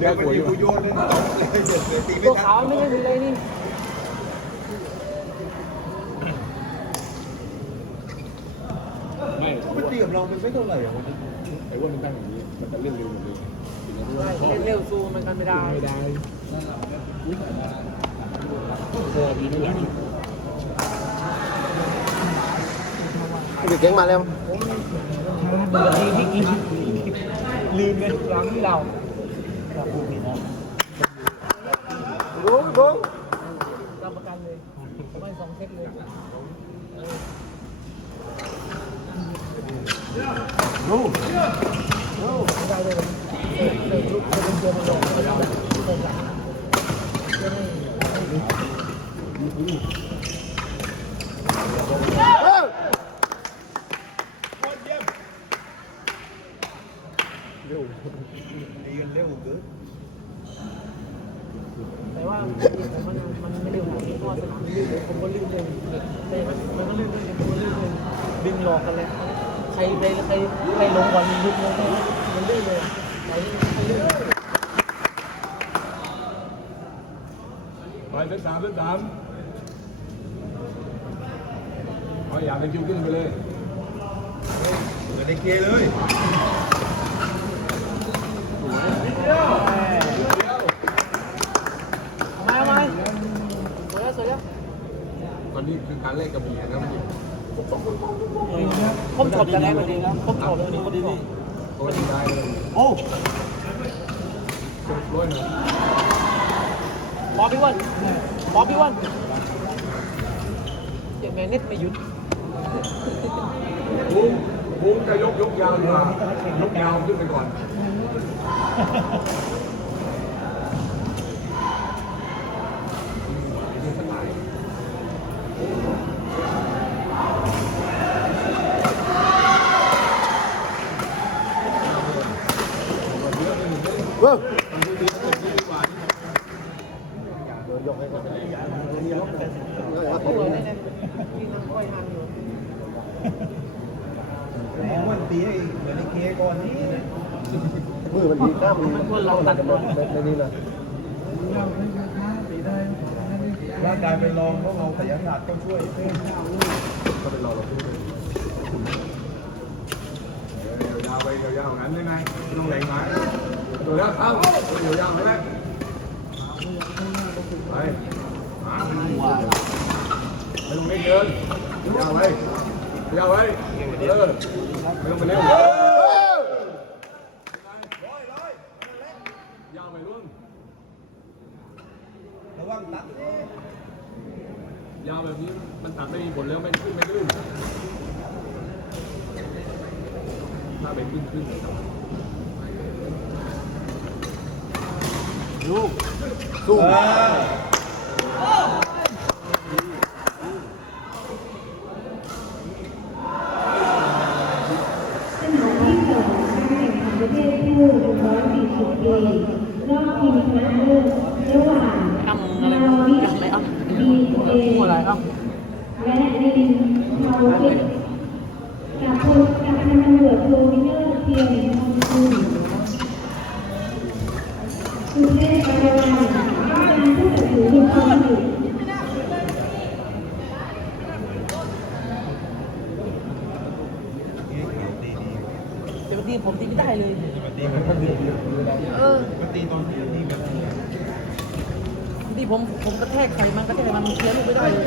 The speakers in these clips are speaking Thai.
เป็นการมันป่วยมีอยู่ผู้โยนนั่นเลยเสือตีไม่ตัวทัขาวไม่ได้มีเลยนี่ไม่ก็มันตีกับเรามันไม่เท่าไหร่อะมันไอ้ว่ามันตั้งอย่างนี้ มันจะเล่นเร็วหมดเลยถึงจะรู้ว่าชอบเล่นเร็วสู้มันกันไม่ได้ไม่ได้คอดีไม่ไหลพี่เก่งมาแล้วเบื่อที่ที่กินลืมเลยครั้งที่เรา บุ้งบุ้งรับประกันเลยไม่สองเซตเลยลูกไม่ได้เลยเลยลุกจะเป็นตัวมันลงไม่ได้ที่ผมหลัง เอ้าตีกันเร็วเกินแต่ว่ามันมันไม่เร็วหรอกเพราะสนามลื่นผมก็ลื่นเลยแต่มันมันก็ลื่นเลยผมก็ลื่นเลยดึงหลอกกันเลยใครไปใครใครลงก่อนลุกลงมันลื่นเลยใครใครลื่นไปเส้นสามเส้นสามเอาอยากเป็นคิวขึ้นไปเลยเหมือนในเกเลย ทำไมทำไมสวยแล้วสวยแล้ว ตอนนี้คือการเล่นกระบี่นะมันผมชอบจะแรกเลยนะผมชอบเลยนี่ผมชอบตัวนี้ได้เลยโอ้ร้อยหนึ่งบอพี่วันบอพี่วันเดี๋ยวแม่เน็ตไม่หยุดบุ้งบุ้งจะยกยกยาวดีกว่ายกยาวขึ้นไปก่อนเว้ย ผมเลยเนี่ยที่นั่งค่อยทำอยู่ ผมว่าตีให้เหมือนในเกก่อนนี้มือมันดีกล้ามมันมันคนเราตัดก่อนในนี้นะร่างกายเป็นรองเพราะเราขยันหนักต้องช่วยก็เป็นเราเราพูดยาวไปยาวๆงั้นได้ไหมไม่ต้องแรงไหมตัวแล้วเข้ายาวๆไปไหมไปมาไม่ต้องเล่นเกินยาวไป ยาวไปเออไม่ต้องไปเร็วยาวไปรุ่นระวังตัดยาวแบบนี้มันตัดไม่มีผลแล้วไม่ขึ้นไม่ลื่นถ้าเป็นขึ้นขึ้นเลยครับลูกสู้ ประเทศผู้ 140ปีรอบชิงชนะเลิศระหว่างนาวิทำอะไรอะดีเอพูดอะไรครับและลินเทาทิพย์กับพลกับพันตำรวจโทวิเนอร์เพียงมงคลคุณเทพประวันการผู้ตัดสินความผิดเกขาวตีดีเดี๋ยวทีผมตีไม่ได้เลย เออตีตอนที่นี่แบบนี้ที่ผมผมกระแทกใครมันกระแทกมันมันเคลียร์ลูกไม่ได้เลย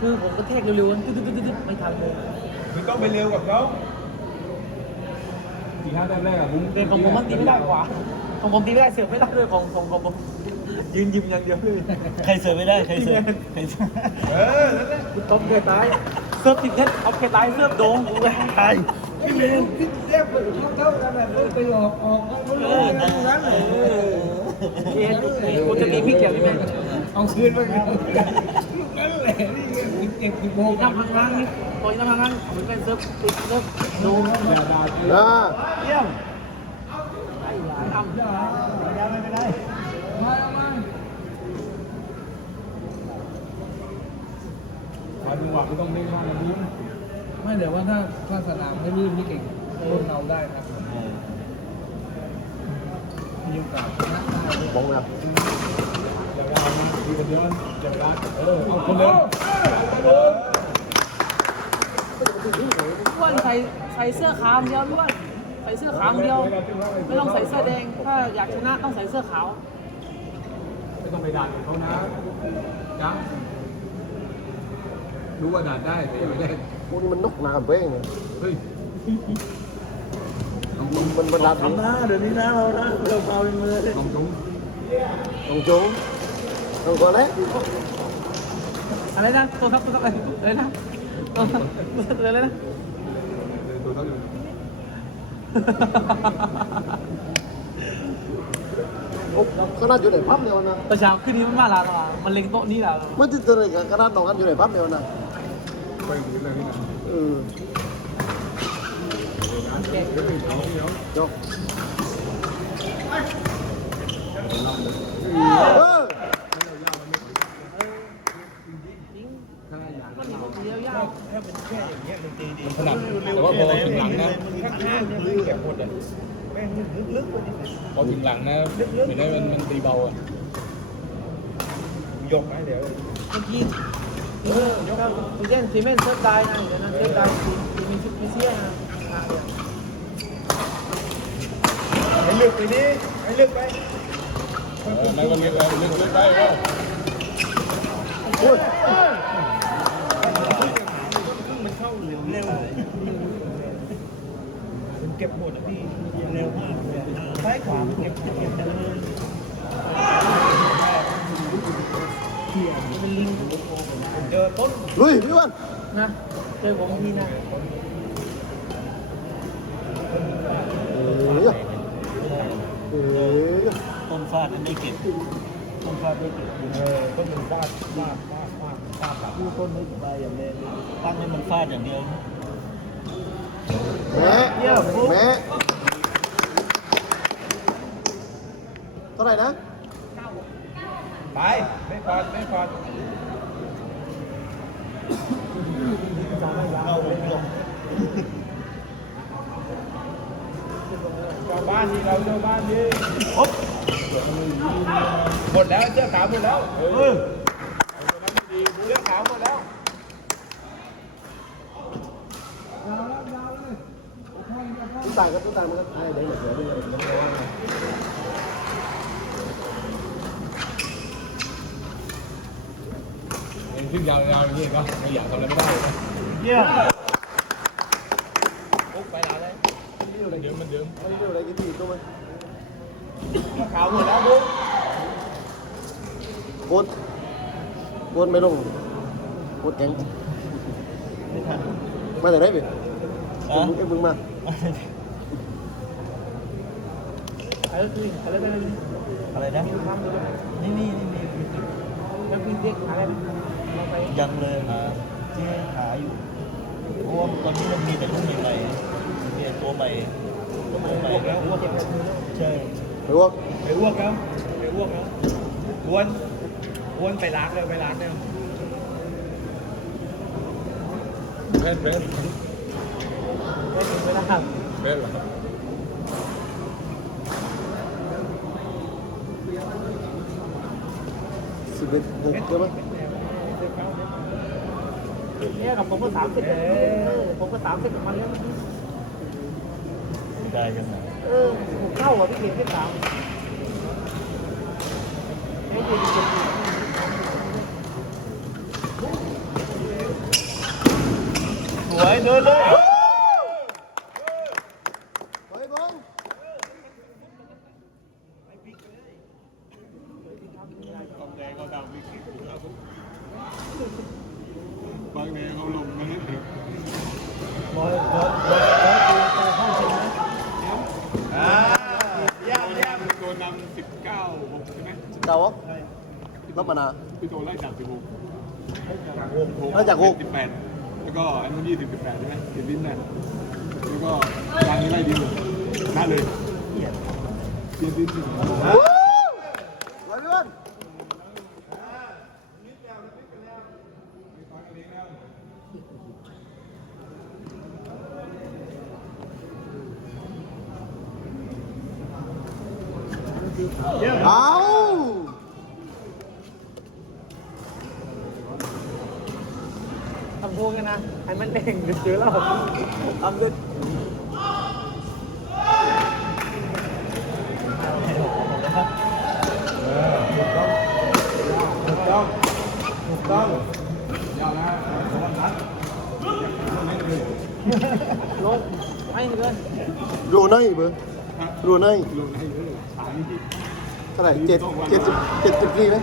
คือผมกระแทกเร็วๆตึ๊ดตึ๊ดตึ๊ดไม่ทันเลยมันต้องไปเร็วกับเขาสี่ห้าแต้มแรกอะบุ้งแต่ของผมมันตีไม่ได้กว่าของผมตีไม่ได้เสือกไม่ได้ด้วยของของของผมยืนยิ้มอย่างเดียวเลยใครเสิร์ฟไม่ได้ใครเสิร์ฟใครเสิร์ฟเออนั่นแหละคุณต้มเคยตาย เสิร์ฟติดเน็ตเอาเคยตายเสิร์ฟโดงกูเลยตายเรียกเท่ากันแบบไปหลอกออกเออนั่นนั้นเลยเอ็นกูจะตีพี่เกี่ยวได้ไหมเอาคืนไปกันนั่นแหละนี่เก็บกี่โมงทำพังร้านนี่ปล่อยทำพังร้านเหมือนกันเสิร์ฟติดเสิร์ฟโดงอ่าเยี่ยมไอ้หลานทำ วันจังหวะไม่ต้องเล่นมากนะบุ้ง ไไม่เดี๋ยวว่า ถ้าถ้าสนามไม่ลื่นนี่เก่งรุ่นเราได้ครับเออมีโอกาสชนะได้บองนะอย่าไปเอานะดีคนเดียวอย่าไปเอาเออเอาคนเดียวอ้วนใส่ใส่เสื้อขาวเดียวอ้วนใส่เสื้อขาวเดียว ไม่ต้องใส่เสื้อแดง ถ้าอยากชนะต้องใส่เสื้อขาวไม่ต้องไปด่าเขานะจ๊ะรู้ว่าด่าได้แต่อย่าไปเล่น พวกนี้มันนกน้ำเป้งเนี่ยเฮ้ยมันมันมันดับทำนะเดี๋ยวนี้นะเรานะเราเบาจังเลยลองจุ้งตรงจุงตรงตัวเล็กอะไรนะตัวครับตัวครับอะไรนะตัวครับตัวอะไรนะตัวเขาอยู่โอ้ขนาดอยู่ในปั๊มเดียวนะประชาขึ้นนี้มันมาละละมันเล็งโต๊ะนี้ละไม่ติดตัวเลยขนาดตรงกันอยู่ในปั๊มเดียวนะ ไปดูเรื่องนี้นะเออแกะเดี๋ยวเอาเดี๋ยวจบเออมันหนีผมเดียวยาวถ้าเป็นแค่อย่างเงี้ยมันตีดีถนัดแต่ว่าพอถึงหลังนะข้างๆมือแกหมดอะแม่งลึกๆไดิพอถึงหลังนะเห็นไหมมันมันตีเบาอะยกไหมเดี๋ยวเมื่อกี้ เออถ้าคุณเล่นซีเมนต์เซิร์ฟได้นะเดี๋ยวนั้นเซิร์ฟได้ทีทีมีชุดมีเสียนะอะเดี๋ยวให้ลึกไปดิให้ลึกไปในวันนี้เราเล่นเล่นได้ก็โอ้ยมันเข้าเร็วเร็วเก็บหมดอะพี่เร็วมากเลยซ้ายขวาเก็บเก็บเก็บแต่เลย เป็น ลิงเจอต้นลุยพี่วันนะเจอผมทีนะเออเออต้นฟาดไม่เก็บต้นฟาดไม่เก็บเออต้นมันฟาดฟาดฟาดฟาดฟาดแบบต้นไม่ไปอย่างเดียวตั้งให้มันฟาดอย่างเดียวแม่แม่เท่าไหร่นะ ไป ไม่ฟาดไม่ฟาดเข้าวงกลมชาวบ้านนี่เราชาวบ้านนี่อ๊บหมดแล้วเสื้อขาวหมดแล้วเออเสื้อขาวหมดแล้วตุ้ตายก็ตุ้ตายมันก็ตายเดี๋ยวเดี๋ยวเดี๋ยวเดี๋ยวว่าไง เห็นขึ้ นี่ก็ไม่อยากทำอะไรไม่ได้เยี่ยมปุ๊บไปลาเลยเดิมมันเดิมเอาเรื่องอะไรกินดีตัวมันขาวหมดแล้วบุ๊กโคตรโคตรไม่ลงโคตรแข็งไม่ทันมาแต่ไหนพี่อะมึงไอ้มึงมาอะไรคืออะไรนะอะไรนะนี่นี่นี่นี่แล้วพี่เด็กอะไรนะ ยังเลยหาที่หาอยู่เพราะว่าตอนนี้มันมีแต่รุ่นใหม่ๆเนี่ยตัวใหม่ตัวใหม่ๆแล้วใช่หรือว่าไปอ้วกแล้วไปอ้วกแล้ววนวนไปล้างเลยไปล้างเนี่ยเล่นเป็นไม่ถึงเวลาครับเป็นเหรอสิบเอ็ดหกใช่ไหม เนี่ยกับผมก็สามสิบเลยผมก็สามสิบกับมันแล้วได้กันไงเออผมเข้าอะพี่เขียนแค่สามเอ้ยดีดีดีสวยเดินเลย เฮ้ยบง ต้องแดงเขาดำวิกฤตแล้วบางแดงเขาลงมานิดเดียว บอยบอยบอยบอยตัวเข้าจริงนะ อ่าเยี่ยมเยี่ยม โดนนำสิบ เก้าหกใช่ไหมสิบเก้าวะรับมานา พี่โตไล่จากสิบหกไล่จากหก สิบแปดแล้วก็อันนู้นยี่สิบสิบแปดใช่ไหมสิบลิ้นน่ะแล้วก็ทางนี้ไล่ดีหมดชนะเลยเปลี่ยนลิ้นสิบ เอาทำโทษกันนะให้มันเด้งเดี๋ยวเจอแล้วทำเด็ดถูกต้องถูกต้องยาวนะสองนัดลงให้เลยรูไนเบอร์ รูไนเท่าไหร่เจ็ดเจ็ดสิบเจ็ดสิบสี่ไหม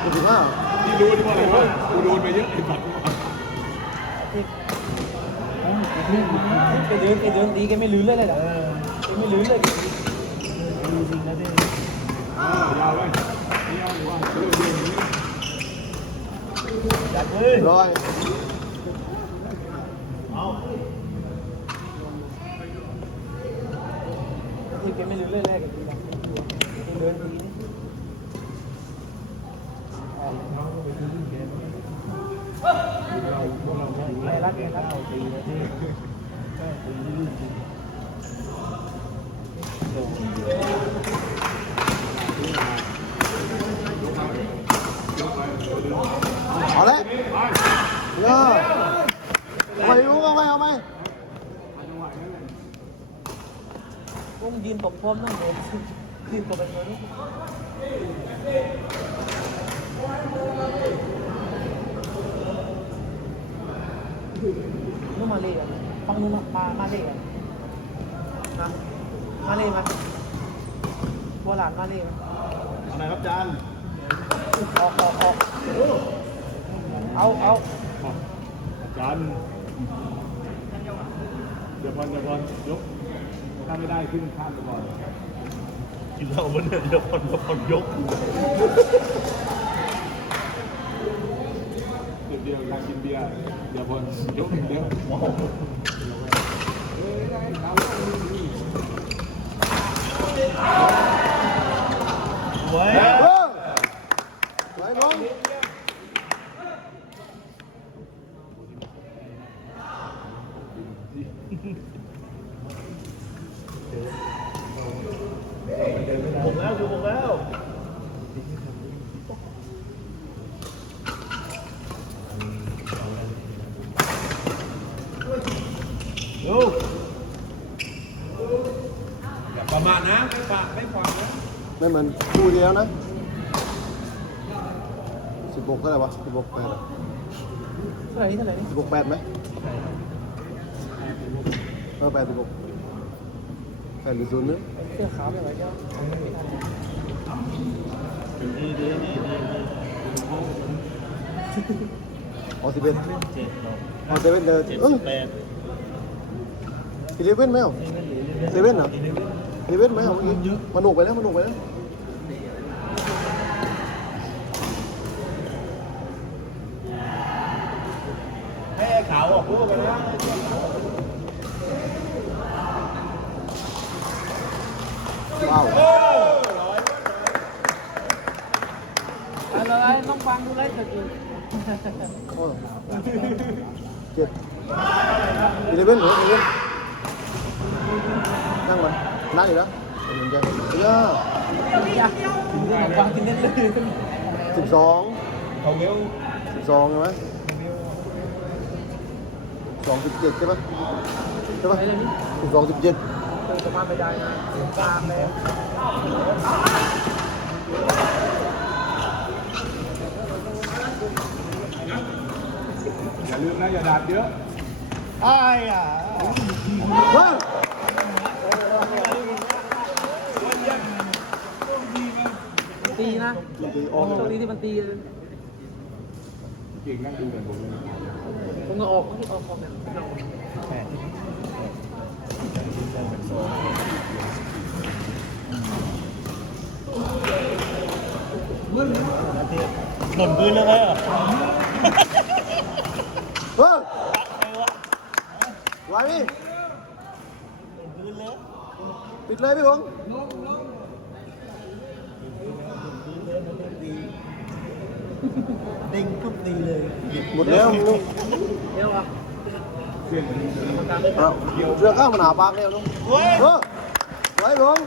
เจ็ดสิบห้าที่รู้ที่ว่าอะไรวะกูโดนไปเยอะไอ้สัตว์แกเดินแกเดินดีแกไม่ลื้นเลยเลยเหรอแกไม่ลื้นเลยอ่ายาวเลยยาวหรือว่าเรื่องเรื่องนี้ร้อย ทีแกไม่รู้เรื่องแรกแกดีนะแกเดินดีนี่ไรักแกรักเอาเลยเออเอาไปลุงเอาไปเอาไป ผมยืนตบพร้อมนั่งเลยยืนตบไปเลยนู่นมาเลยอะฟังนู่นมามามาเลยอะมามาเลยมาบัวหลานมาเลยมาอะไรครับจานออกออกออกเอาเอาจานเดี๋ยวบอลเดี๋ยวบอลยก ถ้าไม่ได้ขึ้นข้ามไปก่อนกินเหล้ามันเนี่ยเดี๋ยวคนก็คนยกเดี๋ยวเดียวอยากกินเบียร์เดี๋ยวบอลยกเดี๋ยวไว้เออไปลุง ผม แล้วคือผมแล้วโอ้อย่าประมาทนะ ไม่ฝากไม่ขวางนะไม่เหมือนคู่เดียวนะสิบหกเท่าไหร่วะสิบหกแปดเท่าไหร่นี่เท่าไหร่นี่สิบหกแปดไหมเออแปดสิบหกแปด หรือศูนย์นึงเสื้อขาวไปไหนเจ้าดีดีดีดีอ๋อสิบเอ็ดเจ็ดดอกอ๋อเซเว่นเดินเจ็ดเออสิบแปดอีเลเว่นไหมอะเซเว่นเหรออีเลเว่นไหมอะเมื่อกี้มันหนุกไปแล้วมันหนุกไปแล้วให้ขาวออกพูดกันนะว้าวอะไรน้องฟังดูไลฟ์สดอยู่โอ้เจ็ดอีเลเว่นเหรออีเลเว่นนั่งมันนั่งอยู่แล้ว เหมือนกันเอออยากถึงจะฟังกินเน้นเลยสิบสองเขาเวลสิบส องใช่ไหมสองสิบเจ็ดใช่ปะใช่ปะไปเลยนี่สิบสองสิบเจ็ดเออจะมาไปได้นะกลางเลยอย่าลืมนะอย่าดาดเยอะไอ้อะเฮ้ยตีนะตีออกโชคดีที่มันตีเก่งนั่งดูกันผมผมก็ออกออกออกแบบ หล่นพื้นแล้วไหมอะเฮ้ยไหวไหมพื้นแล้วปิดเลยพี่หงเด้งทุบตีเลยหมดแล้วลูกเดี๋ยวอะ เอาเรือข้างมันหาปากแล้วลูกเฮ้ยเออไหวพี่หง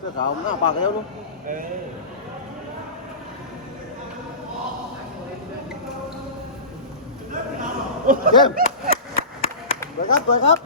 สื้อขาวหน้าปากแล้วนู้นเออเกมสวยครับสวยครับ